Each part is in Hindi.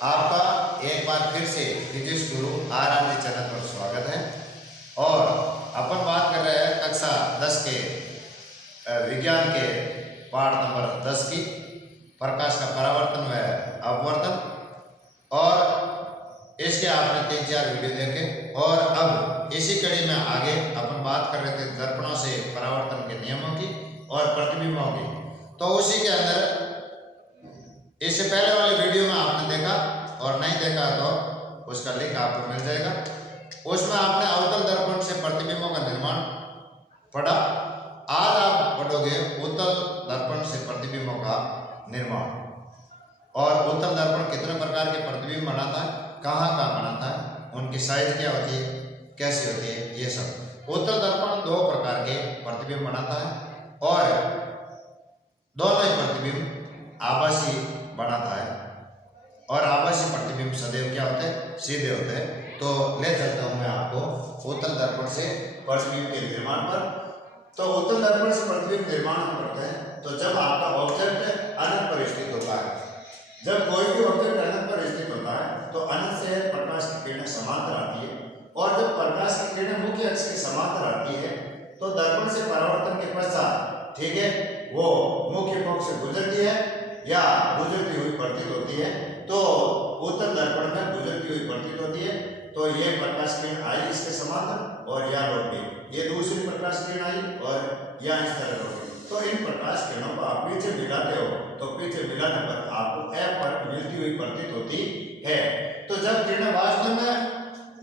आपका एक बार फिर से फिजिक्स गुरु आर चैनल पर स्वागत है। और अपन बात कर रहे हैं कक्षा 10 के विज्ञान के पाठ नंबर 10 की प्रकाश का परावर्तन व अपवर्तन। और इसके आपने 3-4 वीडियो देखे और अब इसी कड़ी में आगे अपन बात कर रहे थे दर्पणों से परावर्तन के नियमों की और प्रतिबिंबों की। तो उसी के अंदर इससे पहले वाले वीडियो में आपने देखा और नहीं देखा तो उसका लिंक आपको मिल जाएगा। उसमें आपने अवतल दर्पण से प्रतिबिंबों का निर्माण पढ़ा। आज आप पढ़ोगे उत्तल दर्पण से प्रतिबिंबों का निर्माण। और उत्तल दर्पण कितने प्रकार के प्रतिबिंब बनाता है, कहाँ कहाँ बनाता है, उनकी साइज क्या होती है, कैसी होती है, ये सब। उत्तल दर्पण 2 प्रकार के प्रतिबिंब बनाता है और दोनों ही प्रतिबिंब आभासी बनाता है। और आभासी प्रतिबिंब सदैव क्या होते हैं, सीधे होते हैं। तो ले चलता हूं मैं आपको उत्तल दर्पण से प्रतिबिंब के निर्माण पर। तो उत्तल दर्पण से प्रतिबिंब निर्माण हम करते हैं तो जब आपका ऑब्जेक्ट अनंत पर स्थित होता है, जब कोई भी ऑब्जेक्ट अनंत पर स्थित होता है तो अनंत से प्रकाश की किरणें समांतर आती है। और जब प्रकाश की किरणें मुख्य अक्ष के समांतर आती है तो दर्पण से परावर्तन के पश्चात, ठीक है, वो मुख्य पक्ष से गुजरती है या गुजरती हुई प्रतीत होती है। तो उत्तल दर्पण में गुजरती हुई प्रतीत होती है। तो ये प्रकाश किरण आई इसके समांतर और यहाँ लौट गई, ये दूसरी प्रकाश किरण आई और यहाँ इस तरह लौट गई। तो इन प्रकाश किरणों को आप पीछे मिलाते हो तो पीछे मिलाने पर आपको F पर मिलती हुई प्रतीत होती है। तो जब किरणें वास्तव में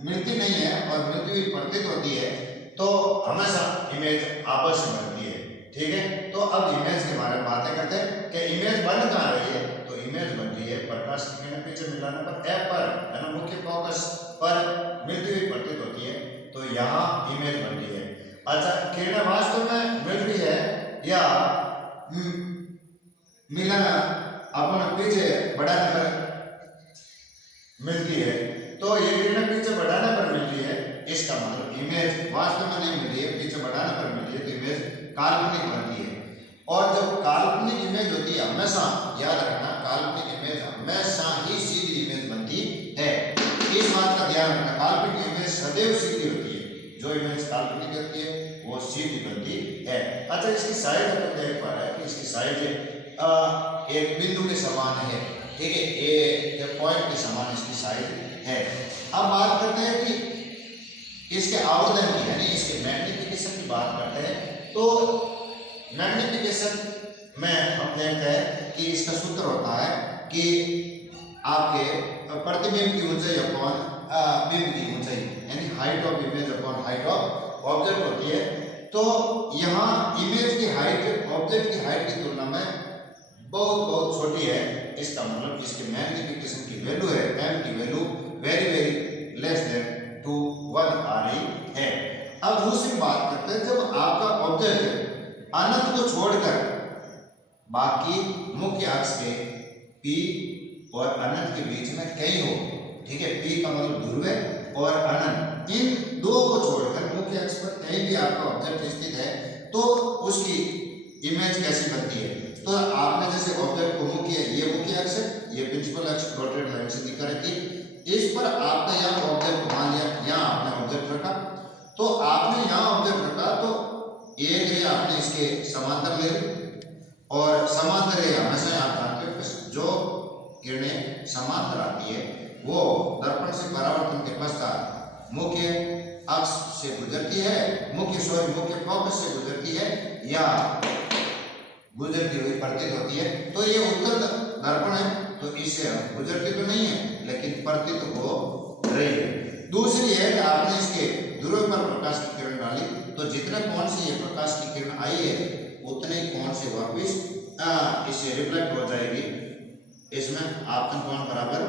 मिलती नहीं है और मिलती हुई प्रतीत होती है तो हमेशा इमेज आभासी बनती है, ठीक है। तो अब इमेज के बारे में बातें करते हैं कि इमेज बन कहाँ रही है। तो इमेज बन रही है प्रकाश की किरणें पीछे मिलाने पर F पर, है ना, मुख्य फोकस पर मिलती हुई प्रतीत होती है। तो यहाँ इमेज बन रही है। अच्छा, किरणें वास्तव में मिल रही है या मिलाना अपन पीछे बढ़ाने पर मिलती है। तो ये किरणें पीछे बढ़ाने पर मिल रही है, इसका मतलब इमेज वास्तव में नहीं मिल रही है, पीछे बढ़ाने पर मिल रही है। तो इमेज काल्पनिक बनती है। और जब काल्पनिक इमेज होती है, हमेशा याद रखना, काल्पनिक इमेज हमेशा ही सीधी इमेज बनती है। इस बात का ध्यान रखना, काल्पनिक इमेज सदैव सीधी होती है। जो इमेज काल्पनिक होती है वो सीधी बनती है। अच्छा, इसकी साइज अपन देख पा रहे हैं कि इसकी साइज एक बिंदु के समान है, ठीक है, एक पॉइंट के समान इसकी साइज है। अब बात करते हैं कि इसके आवर्धन की, यानी इसके मैग्निफिकेशन की बात करते हैं। तो मैग्निफिकेशन में हम देखते हैं कि इसका सूत्र होता है कि आपके प्रतिबिंब की ऊंचाई अपॉन बिंब की ऊंचाई, यानी height of image upon height of object होती है। तो यहाँ इमेज की हाइट ऑब्जेक्ट की हाइट की तुलना में बहुत बहुत छोटी है। इसका मतलब इसके मैग्निफिकेशन की वैल्यू है, m की value very very less than 1 आ रही है। अब दूसरी बात करते हैं, जब आपका ऑब्जेक्ट अनंत को छोड़कर बाकी मुख्य अक्ष के P और अनंत के बीच में कहीं हो, ठीक है, P का मतलब ध्रुव और अनंत, इन दो को छोड़कर मुख्य अक्ष पर कहीं भी आपका ऑब्जेक्ट स्थित है तो उसकी इमेज कैसी बनती है। तो आपने जैसे ऑब्जेक्ट को ये मुख्य अक्ष है, ये प्रिंसिपल अक्ष डॉटेड लाइन से दिखा रखी, इस पर आपने यहाँ ऑब्जेक्ट मान लिया, यहाँ आपने ऑब्जेक्ट रखा। तो आपने यहाँ ऑब्जेक्ट रखा तो एक रे आपने इसके समांतर ले ली और समांतर रे हमेशा यहाँ जानते हो जो किरणें समांतर आती है वो दर्पण से परावर्तन के पश्चात मुख्य अक्ष से गुजरती है, मुख्य फोकस से गुजरती है या गुजरती हुई प्रतीत होती है। तो ये उत्तल दर्पण है तो इससे गुजरती तो नहीं है लेकिन प्रतीत हो रही है। दूसरी है कि आपने इसके ध्रुव पर प्रकाश की किरण डाली तो जितने कोण से ये प्रकाश की किरण आई है उतने कोण से वापस इससे रिफ्लेक्ट हो जाएगी। इसमें आपतन कोण बराबर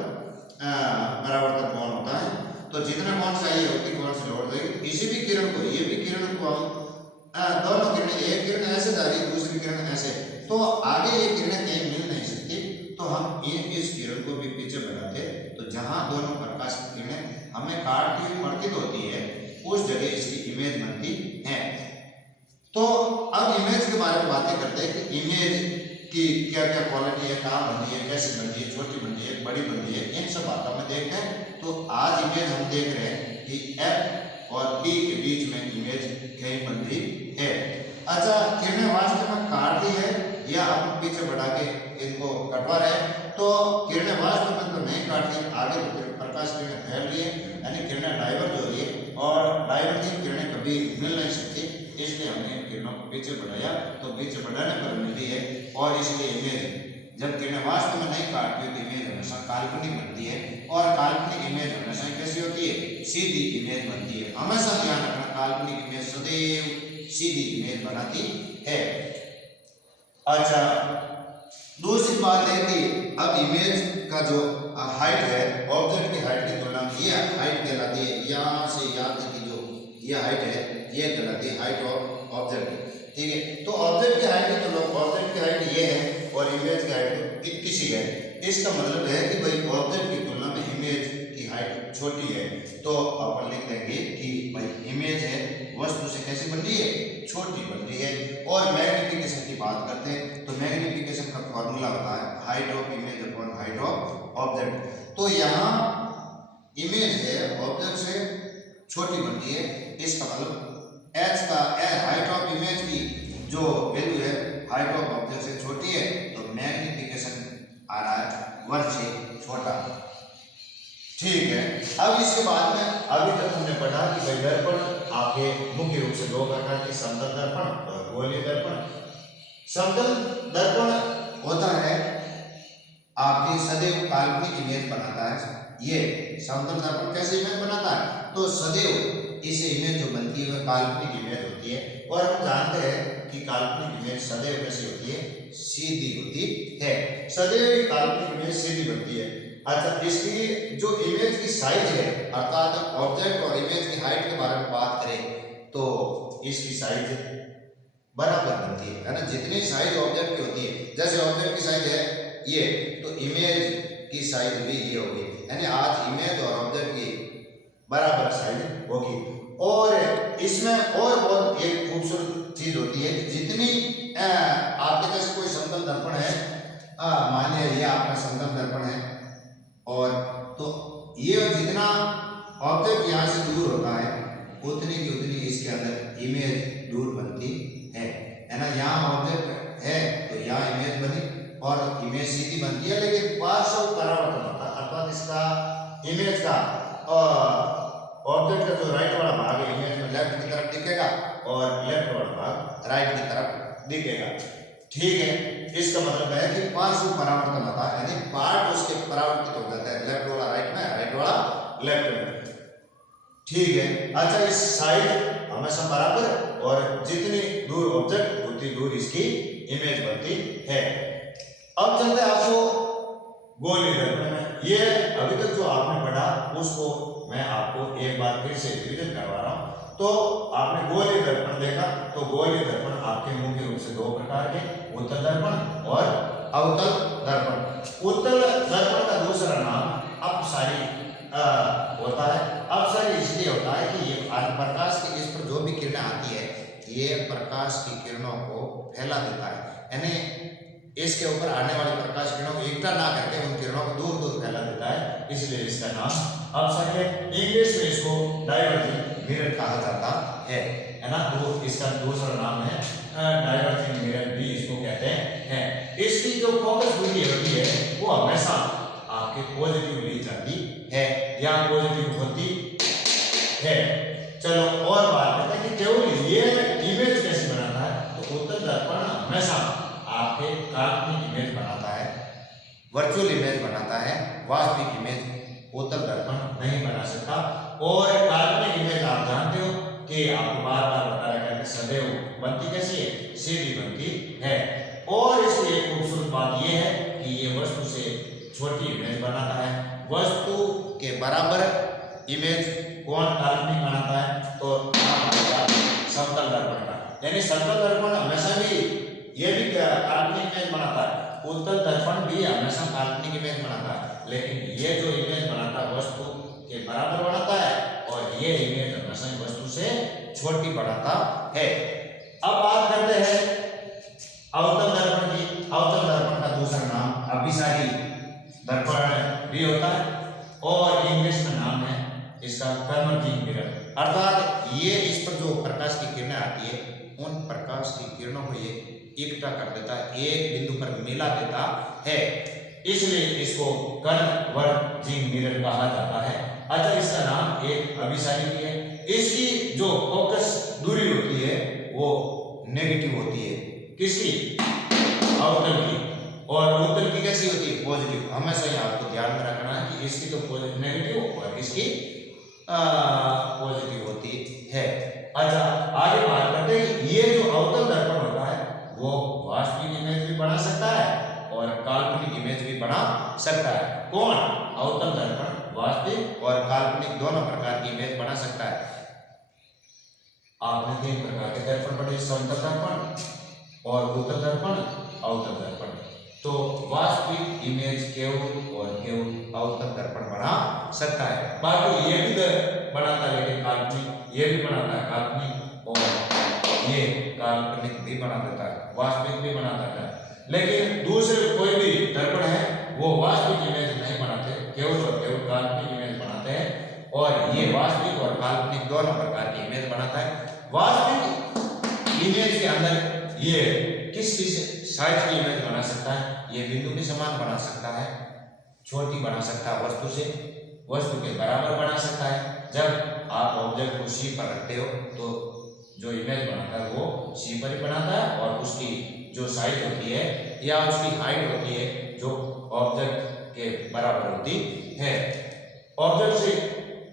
परावर्तन कोण होता है। तो जितने कोण से आई है उतने कोण से लौट जाएगी। इसी भी किरण को, ये भी किरण को हम दोनों किरणें, एक किरण ऐसे जा रही है दूसरी किरण ऐसे, तो आगे ये किरणें कहीं मिल नहीं सकती। तो हम इस किरण को भी पीछे बढ़ाते तो जहां दोनों प्रकाश की किरणें हमें काटती हुई प्रतीत होती है उस जगह इसकी इमेज बनती है। तो अब इमेज के बारे में बातें करते हैं कि इमेज की क्या क्या क्वालिटी है, कहाँ बनती है, कैसे बनती है, छोटी बनती है, बड़ी बड़ी बन रही है, इन सब बातों में देखते हैं। तो आज इमेज हम देख रहे हैं कि F और P के बीच में इमेज कहीं बन रही है। अच्छा, किरणें वास्तव में काट रही है या हम पीछे बढ़ा के इनको कटवा रहे हैं? तो किरणें वास्तव में तो नहीं काट रही, आगे तो प्रकाश किरणें फैल रही है, यानी किरणें डाइवर्ज हो रही है, और डाइवर्जिंग किरणें कभी मिल नहीं सकती, इसलिए हमने किरणों को पीछे बढ़ाया, तो पीछे बढ़ाने पर मिली है। और इसलिए इमेज जब किरणें वास्तव में नहीं काटती तो इमेज हमेशा काल्पनिक बनती है, और काल्पनिक इमेज हमेशा कैसी होती है? सीधी इमेज बनती है। हमेशा ध्यान रखना, काल्पनिक इमेज सदैव सीधी इमेज बनाती है। अच्छा, दूसरी बात है कि अब इमेज का जो हाइट है, ऑब्जेक्ट की हाइट की तुलना में ये हाइट कहलाती है, यहाँ से यहाँ तक की जो ये हाइट है ये कहलाती है हाइट ऑफ ऑब्जेक्ट, ठीक है। तो ऑब्जेक्ट की हाइट की तुलना, ऑब्जेक्ट की हाइट ये है और इमेज की हाइट किसी है, इसका मतलब है कि भाई ऑब्जेक्ट की तुलना में इमेज की हाइट छोटी है, तो अपन लिख देंगे कि भाई इमेज है वस्तु से कैसी बन रही है? छोटी बन रही है। और मैग्निफिकेशन की बात करते हैं तो मैग्निफिकेशन का फॉर्मूला होता है height of image upon height of object. तो यहाँ इमेज है ऑब्जेक्ट से छोटी बन रही है, इसका मतलब h का हाइट ऑफ इमेज की जो वैल्यू है हाइट ऑफ ऑब्जेक्ट से छोटी है, तो मैग्निफिकेशन आ रहा है 1 से छोटा, ठीक है। अब इसके बाद में अभी तक हमने पढ़ा कि भाई दर्पण आपके मुख्य रूप से दो प्रकार के, समतल दर्पण और गोलीय दर्पण। समतल दर्पण होता है आपकी सदैव काल्पनिक इमेज बनाता है। ये समतल दर्पण कैसे इमेज बनाता है? तो सदैव इसे इमेज जो बनती है वह काल्पनिक इमेज होती है, और हम जानते हैं कि काल्पनिक इमेज सदैव कैसी होती है? सीधी होती है। सदैव काल्पनिक इमेज सीधी बनती है। अच्छा, इसकी जो इमेज की साइज है, अर्थात ऑब्जेक्ट और इमेज की हाइट के बारे में बात करें तो इसकी साइज बराबर बनती है ना। जितनी साइज ऑब्जेक्ट की होती है, जैसे ऑब्जेक्ट की साइज है ये, तो इमेज की साइज भी ये होगी, यानी आज इमेज और ऑब्जेक्ट की बराबर साइज होगी। और इसमें और बहुत एक खूबसूरत चीज होती है कि जितनी आपके पास कोई समतल दर्पण है, मान लिया ये आपका समतल दर्पण है, और तो ये जितना ऑब्जेक्ट यहाँ से दूर होता है उतनी की उतनी इसके अंदर इमेज दूर बनती है ना। यहाँ ऑब्जेक्ट है तो यहाँ इमेज बनी और इमेज सीधी बनती है, लेकिन पार्श्व परावर्तन होता है, अर्थात इसका इमेज का ऑब्जेक्ट का जो राइट वाला भाग है इमेज में लेफ्ट की तरफ दिखेगा और लेफ्ट वाला भाग राइट की तरफ दिखेगा, ठीक है। इसका मतलब है कि पार्श्व परावर्तन होता है, यानी पार्ट उसके परावर्तित हो जाता है, लेफ्ट वाला राइट में, राइट वाला लेफ्ट में, ठीक है। अच्छा, इस साइड हमेशा बराबर, और जितनी दूर ऑब्जेक्ट उतनी दूर इसकी इमेज बनती है। अब चलते हैं आपको गोलीय दर्पण में। ये अभी तक जो आपने पढ़ा उसको मैं आपको एक बार फिर से रिवीजन करवा रहा हूँ। तो आपने गोलीय दर्पण देखा, तो गोलीय दर्पण आपके मुख्य रूप से दो प्रकार के, उत्तल दर्पण और अवतल दर्पण। उत्तल दर्पण का दूसरा नाम अपसारी होता है। अपसारी इसलिए होता है कि ये प्रकाश की इस पर जो भी किरणें आती है ये प्रकाश की किरणों को फैला देता है, यानी इसके ऊपर आने वाली प्रकाश किरणों को इकट्ठा ना करके उन किरणों को दूर दूर फैला देता है, इसलिए इसका नाम अपसारी है। इंग्लिश में इसको डाइवर्जिंग मिरर कहा जाता है ना। तो इसका दूसरा नाम है डाइवर्जिंग मिरर भी इसको कहते हैं। इसकी जो फोकस दूरी होती है वो हमेशा आपके पॉजिटिव ली जाती है या पॉजिटिव होती है। चलो और बात करते हैं कि केवल ये इमेज कैसे बनाता है। तो उत्तल दर्पण हमेशा आपके काल्पनिक इमेज बनाता है, वर्चुअल इमेज बनाता है, वास्तविक इमेज उत्तल दर्पण नहीं बना सकता। और काल्पनिक इमेज आप जानते हो कि आपको बार बार बता रखा है कि सदैव बनती कैसी है? सीधी बनती है। और इसकी एक खूबसूरत बात यह है कि ये वस्तु से छोटी इमेज बनाता है। वस्तु के बराबर इमेज कौन काल्पनिक बनाता है? तो समतल दर्पण का, यानी समतल दर्पण हमेशा भी ये भी काल्पनिक इमेज बनाता है, उत्तल दर्पण भी हमेशा काल्पनिक इमेज बनाता है, लेकिन ये जो इमेज बनाता है वस्तु के बराबर बनाता है और ये इमेज हमेशा वस्तु से छोटी बनाता है। अब बात करते हैं अवतल दर्पण की। अवतल दर्पण का दूसरा नाम अभिसारी दर्पण भी होता है और इंग्लिश में नाम है इसका कन्वर्जिंग मिरर। अर्थात ये इस पर जो प्रकाश की किरणें आती है उन प्रकाश की किरणों को ये इकट्ठा कर देता है, एक बिंदु पर मिला देता है, इसलिए इसको कन्वर्जिंग मिरर कहा जाता है। अच्छा, इसका नाम एक अभिसारी भी है। इसकी जो फोकस दूरी होती है वो नेगेटिव होती है, किसकी? अवतल की। और उत्तल की कैसी होती है? पॉजिटिव। हमेशा ये आपको ध्यान में रखना है कि इसकी तो नेगेटिव और इसकी पॉजिटिव होती है। अच्छा, आगे बात करते हैं, ये जो अवतल दर्पण होता है वो वास्तविक इमेज भी बना सकता है और काल्पनिक इमेज भी बना सकता है। कौन? अवतल दर्पण वास्तविक और काल्पनिक दोनों प्रकार की इमेज बना सकता है। आपने 3 प्रकार के दर्पण पढ़े, समतल दर्पण और भूतल दर्पण, अवतल दर्पण। तो वास्तविक इमेज केवल और केवल अवतल दर्पण बना सकता है। बाकी ये भी बनाता है, लेकिन काल्पनिक ये भी बनाता है, काल्पनिक और ये काल्पनिक भी बना देता है, वास्तविक भी बना देता है। लेकिन दूसरे कोई भी दर्पण है वो वास्तविक इमेज नहीं बनाते, केवल और केवल काल्पनिक इमेज बनाते हैं। और ये वास्तविक और काल्पनिक दोनों प्रकार की इमेज बनाता है। वास्तविक इमेज के अंदर ये किस साइज की इमेज बना सकता है? ये बिंदु के समान बना सकता है, छोटी बना सकता है, वस्तु से वस्तु के बराबर बना सकता है। जब आप ऑब्जेक्ट को सी पर रखते हो तो जो इमेज बनाता है वो सी पर ही बनाता है और उसकी जो साइज होती है या उसकी हाइट होती है जो ऑब्जेक्ट के बराबर होती है। ऑब्जेक्ट से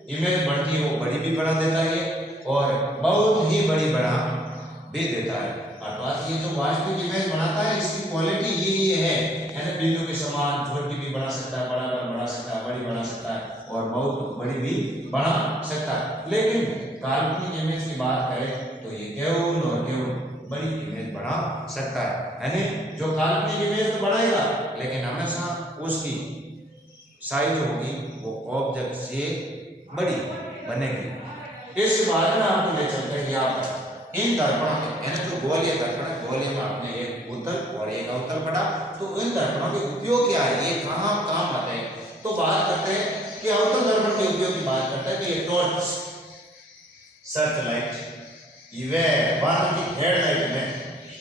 इमेज बनती है वो बड़ी भी बना देता है और बहुत ही बड़ी बना भी देता है। अर्थात ये जो वास्तविक इमेज बनाता है इसकी क्वालिटी यही है ना, बिंदु के समान छोटी भी बना सकता है, बराबर बना सकता है, बड़ी बना सकता है और बहुत बड़ी भी बना सकता है। लेकिन काल्पनिक इमेज की बात करें तो ये केवल और केवल बड़ी इमेज बना सकता है, यानी जो काल्पनिक इमेज तो बनाएगा लेकिन हमेशा उसकी साइज होगी वो ऑब्जेक्ट से बड़ी बनेगी। इस बारे में आपको ले चलते हैं यहाँ पर इन दर्पणों के, यानी जो गोलीय दर्पण है, गोलीय में आपने एक भूतल और एक अवतल पढ़ा, तो इन दर्पणों के उपयोग क्या है, ये कहाँ काम आते हैं? तो बात करते हैं कि अवतल दर्पण के उपयोग की बात करते हैं कि ये टॉर्च, सर्च लाइट, ये वाहन की हेडलाइट में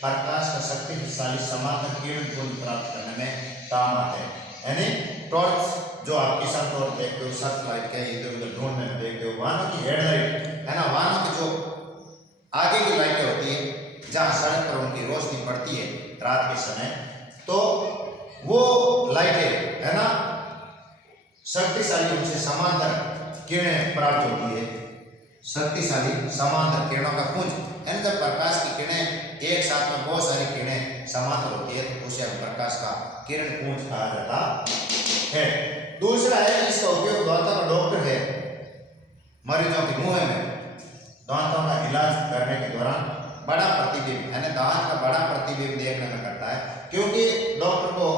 प्रकाश का शक्तिशाली समांतर किरण पुंज प्राप्त करने में काम आते हैं। यानी टॉर्च जो आप किसान टॉर्च देखते हो, सर्च लाइट क्या इधर उधर ढूंढने में देखते हो, वाहनों की हेडलाइट है ना, वाहनों की जो आगे की लाइटें होती है जहां सड़क पर उनकी रोशनी पड़ती है रात के समय, तो वो लाइटें है ना शक्तिशाली उनसे समांतर किरणें प्राप्त होती है, शक्तिशाली समांतर किरणों का पुंज। यानी जब प्रकाश की किरणें एक साथ में बहुत सारी किरणें समांतर होती है तो उसे प्रकाश का किरण पुंज कहा जाता है। दूसरा है इसका उपयोग दांतों का डॉक्टर है मरीजों के मुंह में दांतों का इलाज करने के दौरान बड़ा प्रतिबिंब यानी दांत का बड़ा प्रतिबिंब देखने में करता है, क्योंकि डॉक्टर को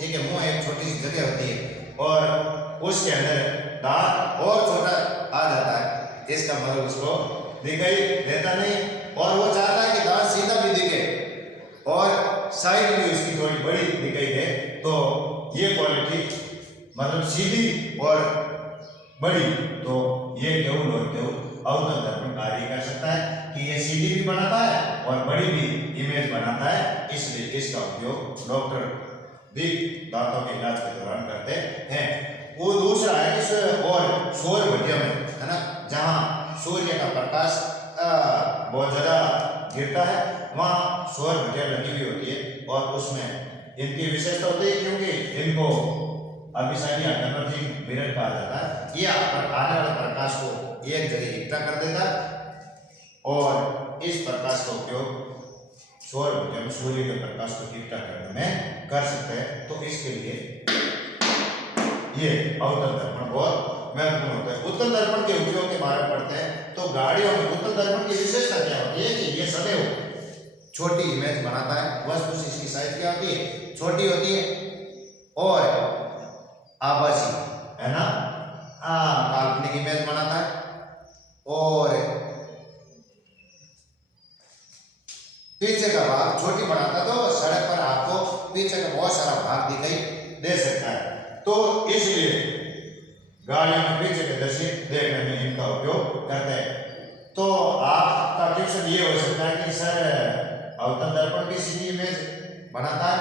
ठीक है मुंह एक छोटी सी जगह होती है और उसके अंदर दांत और छोटा आ जाता है, इसका मतलब उसको दिखाई देता नहीं और वो चाहता है कि दांत सीधा भी दिखे और साइड भी उसकी थोड़ी बड़ी दिखाई दे, तो ये क्वालिटी मतलब सीधी और बड़ी, तो ये केवल और केवल अवतल दर्पण कार्य कर सकता है कि ये सीधी भी बनाता है और बड़ी भी इमेज बनाता है, इसलिए इसका उपयोग डॉक्टर भी दांतों के इलाज के दौरान करते हैं। वो दूसरा है इस और सौर भट्टियों में है ना, जहाँ सूर्य का प्रकाश बहुत ज्यादा गिरता है वहाँ सौर भट्टियां लगी हुई होती है और उसमें इनकी विशेषता होती है क्योंकि इनको अभिसारी कन्वर्जिंग मिरर कहा जाता है। ये आने वाले प्रकाश को एक जगह इकट्ठा कर देता है और इस प्रकाश का उपयोग सौर भट्टियों में सूर्य के प्रकाश को इकट्ठा करने में कर सकते हैं। तो इसके लिए ये अवतल दर्पण बहुत महत्वपूर्ण होता है। उत्तल दर्पण के उपयोग के बारे में पढ़ते हैं तो गाड़ियों में उत्तल दर्पण की विशेषता क्या होती है कि ये सदैव छोटी इमेज बनाता है, वस्तु से इसकी साइज क्या होती है, छोटी होती है और आभासी है ना, काल्पनिक इमेज बनाता है और पीछे का भाग छोटी बनाता है, तो सड़क पर आपको पीछे का बहुत सारा भाग दिखाई दे सकता है। तो इस इसलिए गाड़ियों के पीछे के दृश्य देखने में इनका उपयोग करते हैं। तो आपका क्वेश्चन ये हो सकता है कि सर अवतल दर्पण भी सीधी इमेज बनाता है,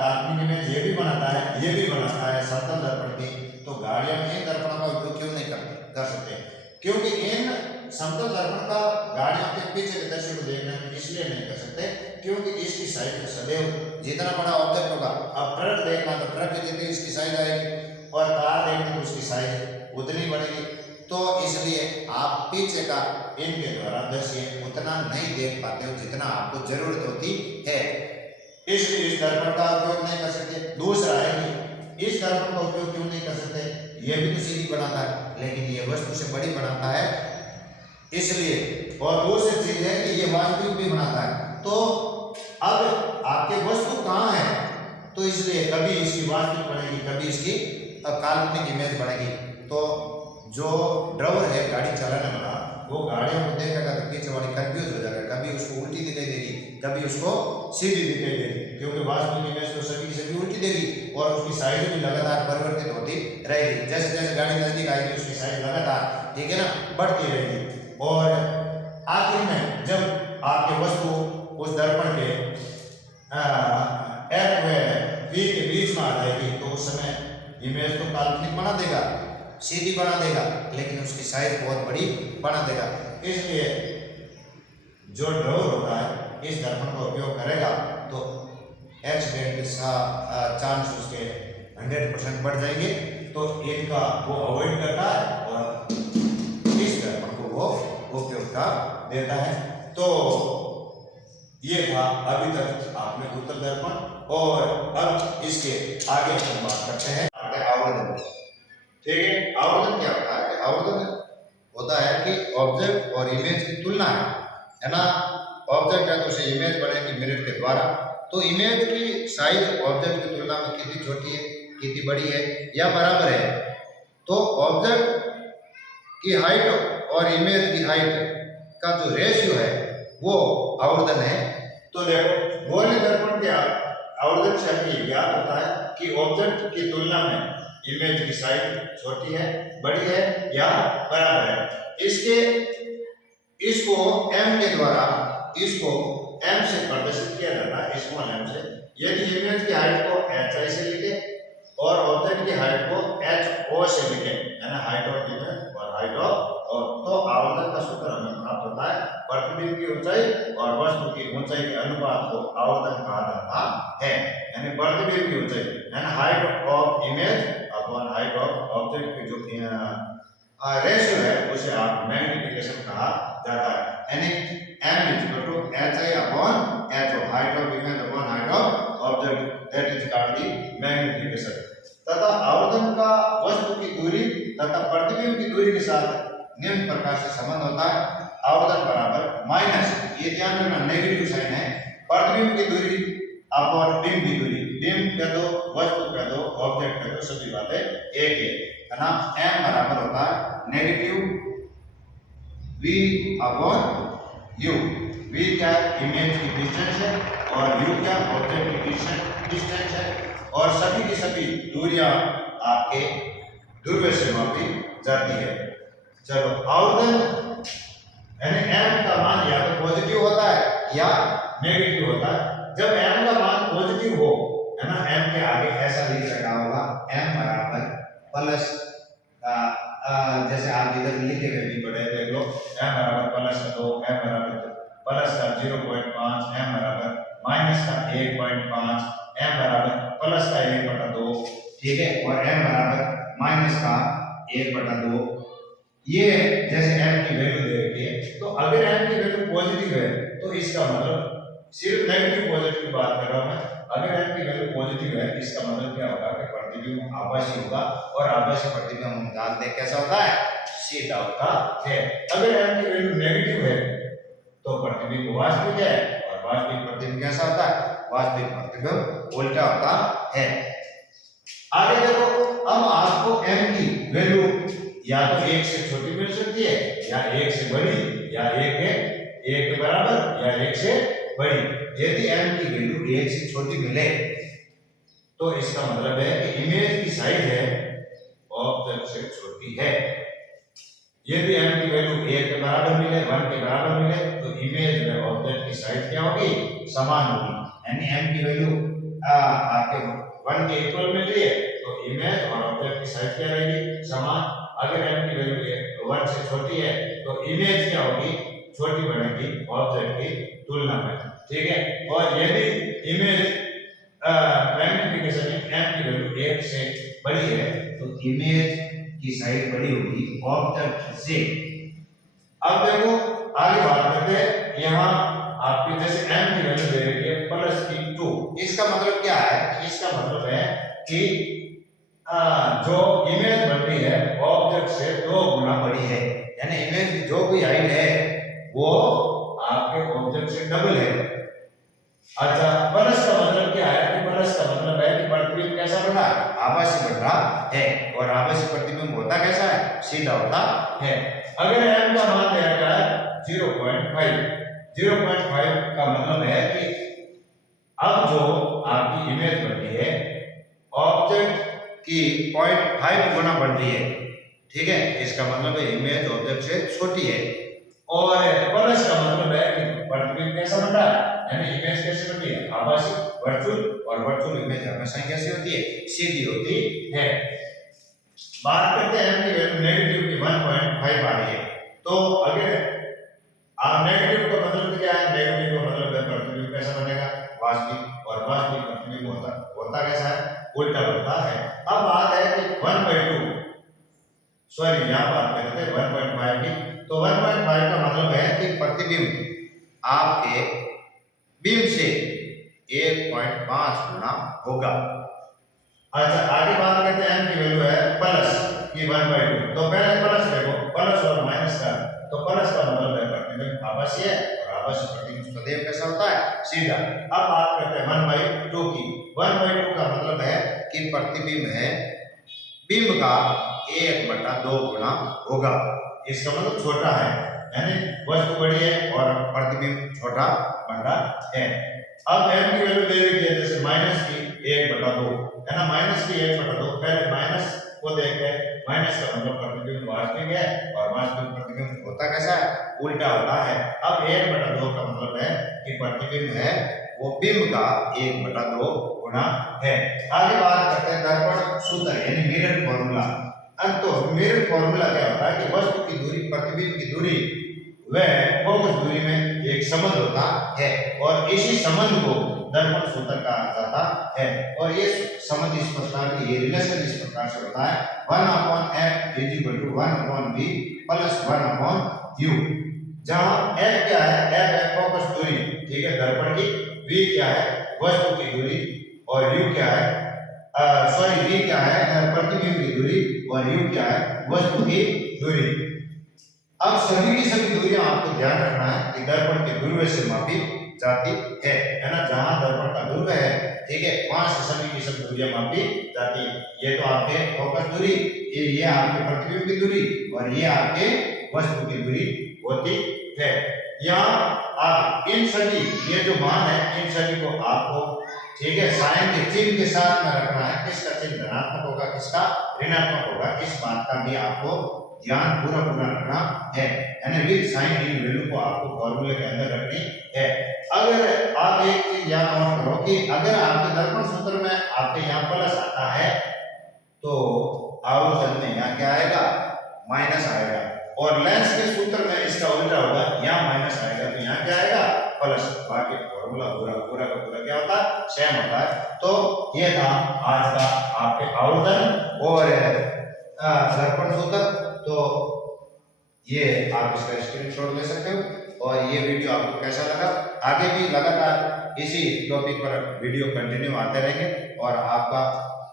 काल्पनिक इमेज ये भी बनाता है, ये भी बनाता है समतल दर्पण की, तो गाड़ियों में इन दर्पणों का उपयोग क्यों नहीं कर सकते? क्योंकि इन समतल दर्पण का गाड़ियों के पीछे के दृश्य को देखने में इसलिए नहीं कर सकते क्योंकि इसकी साइज सदैव जितना बड़ा ऑब्जेक्ट होगा, अब ट्रक देखना तो ट्रक की जितनी इसकी साइज आएगी और कार देखनी तो उसकी साइज उतनी बढ़ेगी, तो इसलिए आप पीछे का इनके द्वारा दृश्य उतना नहीं देख पाते हो जितना आपको जरूरत होती है, इसलिए इस दर्पण का उपयोग नहीं कर सकते। दूसरा है कि इस दर्पण का उपयोग क्यों नहीं कर सकते? ये भी तो सीधी बनाता है लेकिन ये वस्तु से बड़ी बनाता है इसलिए, और दूसरी चीज है कि ये वास्तविक भी बनाता है। तो अब आपके वस्तु कहाँ है, तो इसलिए कभी इसकी वास्तविक बनेगी, कभी इसकी काल्पनिक इमेज बनेगी। तो जो ड्राइवर है गाड़ी चलाने वाला, वो गाड़ियों को देखेगा तो पीछे वाली कंफ्यूज हो जाएगा, कभी उसको उल्टी दिखाई देगी, कभी उसको सीधी दिखाई देगी, क्योंकि वास्तविक इमेज तो सभी की सभी उल्टी देगी और उसकी साइज भी लगातार परिवर्तित होती रहेगी। जैसे जैसे गाड़ी नजदीक आएगी उसकी साइज लगातार, ठीक है ना, बढ़ती रहेगी, और आखिर में जब आपके वस्तु उस दर्पण के एफ व बी के बीच में आ जाएगी तो उस समय इमेज तो काल्पनिक बना देगा, सीधी बना देगा, लेकिन उसकी साइज बहुत बड़ी बना देगा। इसलिए जो ड्राइवर होता है इस दर्पण का उपयोग करेगा तो एक्सीडेंट के चांस उसके 100% बढ़ जाएंगे, तो इनका वो अवॉइड करता है और इस दर्पण को वो उपयोग कर देता है। तो ये था अभी तक आपने उत्तर दर्पण, और अब इसके आगे हम बात करते हैं आवर्धन। ठीक है, आवर्धन क्या होता है? आवर्धन होता है कि ऑब्जेक्ट और इमेज की तुलना है ना। ऑब्जेक्ट है तो उसे इमेज बनेगी मिरर के द्वारा, तो इमेज की साइज ऑब्जेक्ट की तुलना में कितनी छोटी है, कितनी बड़ी है या बराबर है, तो ऑब्जेक्ट की हाइट और इमेज की हाइट का जो रेशियो है वो आवर्धन है। तो देखो गोलीय दर्पण के आवर्धन से हमें ज्ञात होता है कि ऑब्जेक्ट की तुलना में इमेज की साइज छोटी है, बड़ी है या बराबर है। इसको m के द्वारा इसको m से प्रदर्शित किया जाता है, स्मॉल m से। यदि इमेज की हाइट को hi से लिखे और ऑब्जेक्ट की हाइट को ho से लिखे, यानी हाइट ऑफ इमेज और हाइट ऑफ, तो आवर्धन का सूत्र हमें प्राप्त होता है प्रतिबिंब की ऊंचाई और वस्तु की ऊंचाई के अनुपात को आवर्धन कहा जाता है। यानी प्रतिबिंब की ऊंचाई यानी height of image upon height of object की जो रेशियो है उसे आप मैग्निफिकेशन कहा जाता है। यानी m = hi upon ho, height of image upon height of object, that is called the magnification. तथा आवर्धन का वस्तु की दूरी तथा प्रतिबिंब की दूरी के साथ निम्न प्रकार से संबंध होता है। आवर्धन बराबर माइनस, ये ध्यान रखना नेगेटिव साइन है, प्रतिबिंब की दूरी अपॉन बिंब की दूरी। बिंब कह दो, वस्तु कह दो, ऑब्जेक्ट कह दो, सभी बातें एक है ना। m बराबर होता है negative v upon u। v क्या इमेज की डिस्टेंस है और u क्या ऑब्जेक्ट की डिस्टेंस है, और सभी की सभी दूरियां आपके ध्रुव से मापी जाती है। चलो आवर्धन यानी m का मान या तो पॉजिटिव होता है या नेगेटिव होता है। जब m का मान पॉजिटिव हो, है ना, m के आगे ऐसा लिख रखा होगा m बराबर प्लस, जैसे आप इधर लिखे हुए भी पढ़े देख लो, m बराबर +2, m बराबर प्लस का 0.5, m बराबर माइनस का 1.5, m बराबर प्लस का 1/2, ठीक है, और m बराबर माइनस का 1/2। ये जैसे m की वैल्यू दे रखी है, तो अगर m की वैल्यू पॉजिटिव है तो इसका मतलब, सिर्फ नेगेटिव पॉजिटिव की बात कर रहा हूं मैं, अगर m की वैल्यू पॉजिटिव है इसका मतलब क्या होगा कि प्रतिबिंब आभासी होगा, और आभासी प्रतिबिंब हम जानते हैं कैसा होता है, सीधा होता है। अगर m की वैल्यू नेगेटिव है तो प्रतिबिंब वास्तविक है, और वास्तविक प्रतिबिंब कैसा होता है, वास्तविक प्रतिबिंब उल्टा होता है। आगे देखो, अब आपको m की वैल्यू या तो 1 से छोटी मिल सकती है, या 1 से बड़ी, या 1 के बराबर, या 1 से बड़ी। यदि m की वैल्यू 1 से छोटी मिले तो इसका मतलब है कि इमेज की साइज है ऑब्जेक्ट से छोटी है। ये भी m की वैल्यू 1 के बराबर मिले, 1 के बराबर मिले तो इमेज में ऑब्जेक्ट की साइज क्या होगी, समान होगी। यानी m की वैल्यू आपके 1 के इक्वल मिल रही है तो इमेज और ऑब्जेक्ट की साइज क्या रहेगी, समान। अगर m की वैल्यू 1 से छोटी है तो इमेज क्या होगी, छोटी बनेगी ऑब्जेक्ट की तुलना में, ठीक है। और यदि इमेज मैग्निफिकेशन में m की वैल्यू 1 से बड़ी है तो इमेज की साइज बड़ी होगी ऑब्जेक्ट से। अब देखो आगे बात करते हैं, यहाँ आपकी जैसे m की वैल्यू दे रही है प्लस की 2, इसका मतलब क्या है, इसका मतलब है कि जो इमेज बन रही है ऑब्जेक्ट से 2 गुना बड़ी है। यानी इमेज की जो भी हाइट है वो आपके ऑब्जेक्ट से डबल है। अच्छा, प्लस का मतलब क्या है, कि प्लस का मतलब है कि प्रतिबिंब कैसा बन रहा है, आभासी बन रहा है। और आभासी प्रतिबिंब होता कैसा है, सीधा होता है। अगर m का मान दिया गया है 0.5, 0.5 का मतलब है कि अब जो आपकी इमेज बन रही है ऑब्जेक्ट की 0.5 गुना बढ़ रही है, ठीक है। इसका मतलब है इमेज ऑब्जेक्ट से छोटी है। और प्लस का मतलब है कि प्रतिबिंब कैसा बन रहा है, यानी इमेज कैसे बनती है, आभासी वर्चुअल, और वर्चुअल इमेज हमेशा कैसी होती है, सीधी होती है। बात करते हैं कि वैल्यू नेगेटिव की 1.5 आ रही है, तो अगर आप नेगेटिव का मतलब क्या है, नेगेटिव का मतलब है प्रतिबिंब कैसा बनेगा, वास्तविक, और वास्तविक प्रतिबिंब होता कैसा है, उल्टा होता है। अब बात है कि 1/2, सॉरी यहाँ बात कर रहे थे 1.5 की, तो 1.5 का मतलब है कि प्रतिबिंब आपके बिंब से 1.5 गुना होगा। अच्छा, आगे बात करते हैं m की वैल्यू है प्लस की 1/2, तो पहले प्लस देखो, प्लस और माइनस का, तो प्लस का मतलब है प्रतिबिंब आभासी है, और आभासी प्रतिबिंब सदैव कैसा होता है, सीधा। अब बात करते हैं 1/2 की, 1/2 का मतलब है कि प्रतिबिंब है बिंब का 1/2 गुना होगा। इसका मतलब छोटा है, यानी वस्तु बड़ी है और प्रतिबिंब छोटा बन रहा है। अब m की वैल्यू दे रखी है जैसे माइनस की 1/2, है ना, माइनस की 1/2, पहले माइनस को देखते हैं, माइनस का मतलब प्रतिबिंब वास्तविक है, और वास्तविक प्रतिबिंब होता कैसा है, उल्टा होता है। अब 1/2 का मतलब है कि प्रतिबिंब है वो बिंब का 1/2 गुना है। आगे बात करते हैं दर्पण सूत्र यानी मिरर फॉर्मूला। तो मिरर फॉर्मूला क्या होता है कि वस्तु की दूरी प्रतिबिंब की दूरी व फोकस दूरी में एक संबंध होता है, और इसी संबंध को दर्पण सूत्र कहा जाता है। और ये संबंध इस प्रकार की, ये रिलेशन इस प्रकार से होता है 1/f = 1/v + 1/u, जहां f क्या है, f है फोकस दूरी, ठीक है, दर्पण की, v क्या है वस्तु की दूरी, और u क्या है v क्या है प्रतिबिंब की दूरी, और u क्या है वस्तु की दूरी। अब सभी की सभी दूरियां आपको ध्यान रखना है कि दर्पण के ध्रुव से मापी जाती है ना, जहां दर्पण का ध्रुव है, ठीक है, वहां से सभी की सब दूरियां मापी जाती है। ये तो आपके फोकस दूरी, ये आपके प्रतिबिंब की दूरी, और ये आपके वस्तु की दूरी होती है। यहाँ आप इन सभी ये जो मान है इन सभी को आपको, ठीक है, साइन के चिन्ह के साथ में रखना है, किसका चिन्ह धनात्मक होगा किसका ऋणात्मक होगा, इस बात का भी आपको ध्यान पूरा रखना है, यानी विद साइन इन वैल्यू को आपको फॉर्मूले के अंदर रखनी है। अगर आप एक चीज याद नोट करो कि अगर आपके दर्पण सूत्र में आपके यहाँ प्लस आता है तो आवर्तन में यहाँ क्या आएगा, माइनस आएगा, और लेंस के सूत्र में इसका उल्टा होगा, यहाँ माइनस आएगा तो यहाँ क्या आएगा, प्लस। बाकी फॉर्मूला पूरा का पूरा क्या होता है, सेम होता है। तो ये था आज का आपके आवर्तन और दर्पण सूत्र। तो ये आप इसका स्क्रीनशॉट ले सकते हो, और ये वीडियो आपको कैसा लगा, आगे भी लगातार इसी टॉपिक पर वीडियो कंटिन्यू आते रहेंगे, और आपका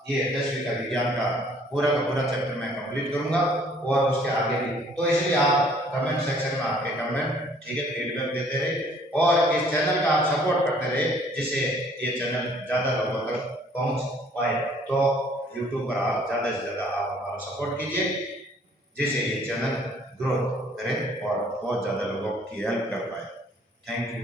ये 10वीं का विज्ञान का पूरा चैप्टर मैं कंप्लीट करूंगा, और उसके आगे भी। तो इसलिए आप कमेंट सेक्शन में आपके कमेंट, ठीक है, फीडबैक देते रहे, और इस चैनल का आप सपोर्ट करते रहे, जिससे ये चैनल ज़्यादा लोगों तक पहुंच पाए। तो यूट्यूब पर आप ज़्यादा से ज़्यादा आप हमारा सपोर्ट कीजिए, जिससे ये चैनल ग्रोथ करे और बहुत ज़्यादा लोगों की हेल्प कर पाए। Thank you.